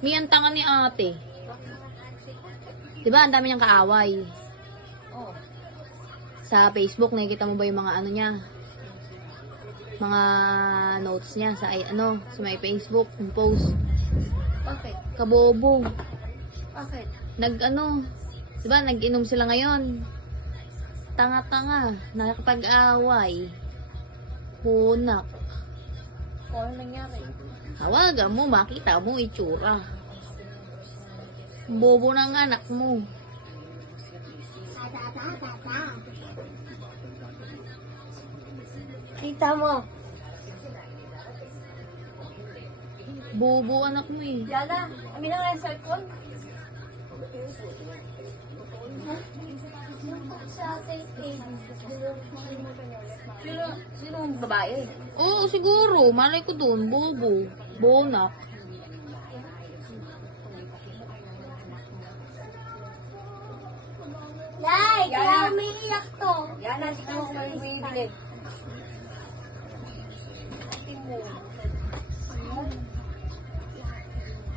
May ang tanga ni ate. Diba, ang dami niyang kaaway. Oh. Sa Facebook, nakikita mo ba yung mga ano niya? Mga notes niya sa sa may Facebook, yung post. Bakit? Kabobo. Bakit? Diba, nag-inom sila ngayon. Tanga-tanga, nakakapag-away. Hunak. Kung ano nangyari? Hawagan mo, makita mo itsura. Bobo ng anak mo. Kita mo. Bobo anak mo eh. Yala, amin na nga yung cellphone. Sino ang babae? Oo, siguro. Malay ko dun. Bobo. Bonak. Nay, kaya umiiyak to. Yan, tignan mo kung may bibili.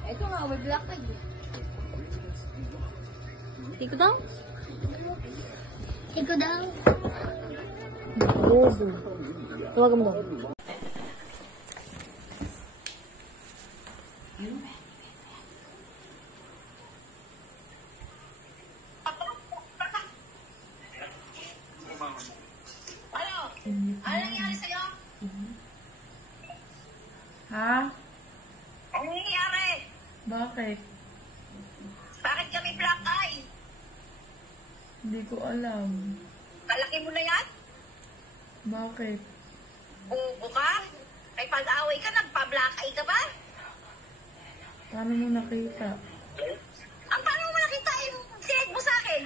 Ito nga, may black tag. Tiko daw? Ikaw daw. Bobo. Tawagan mo daw. Ano nangyari sa'yo? Ha? Ano nangyari? Bakit? Bakit kami black eye? Hindi ko alam. Kalaki mo na yan? Bakit? Bubo ka? Ay pag-away ka, nagpa-black eye ka ba? Paano mo nakita? Ang paano mo nakita yung sinend mo sa akin?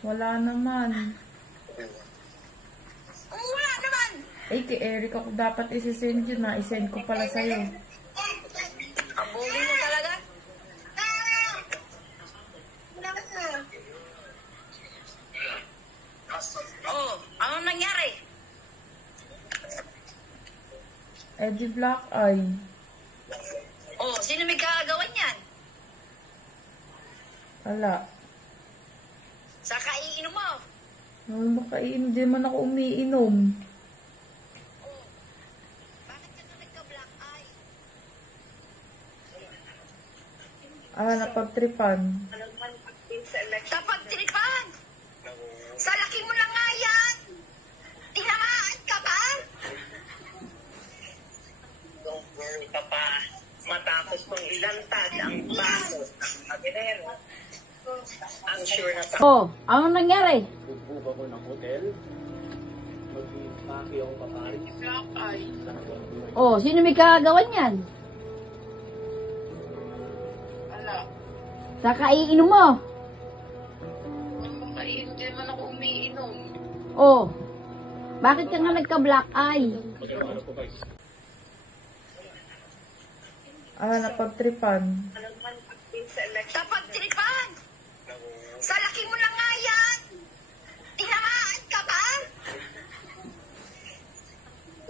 Wala naman. Wala naman. Eh, kay Eric ako dapat isisend yun na. Isend ko pala sa'yo. Ang bully mo talaga. Oh, anong nangyari? Eh, di black eye. Oh, sino may kagawan yan? Wala. Sa kaiinom mo. Ano ba kainom? Di man ako umiinom. Oh, bakit ka na nagka-black eye? Napagtripan. Dapat tinipan! Sa laki mo na nga yan! Tinamaan ka ba? Don't worry ka pa. Matapos mong ilantad ang baso ng maginero, ang sure na sa... Oh, anong nangyari? Bugbog ako ng hotel. Mag-paki ako papari. Black eye. Oh, sino may kagawan yan? Ala, Sa kaiinom mo. hindi man ako umiinom. Oh, bakit ka nga nagka-black eye? Napagtripan. Dapat tinipan! Sa laki mo na nga yan! Tinamaan ka ba?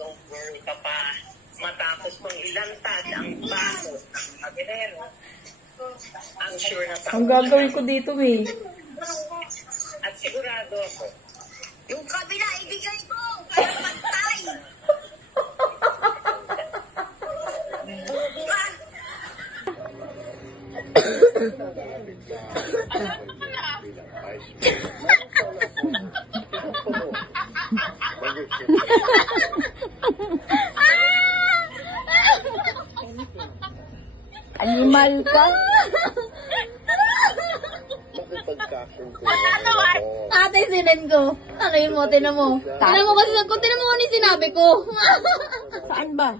Don't worry ka pa. Matapos mong ilantad ang baso ng maginero, ang sure na sa... Ang gagawin ko dito, eh. At sigurado ako, Yung kabila, ibigay mo! Kaya pantay! Bubo ka! Animal ka? Ate, sinend ko. Ano yun mo? Tinan mo. Tinan mo kasi tinan mo ano yung sinabi ko. Saan ba?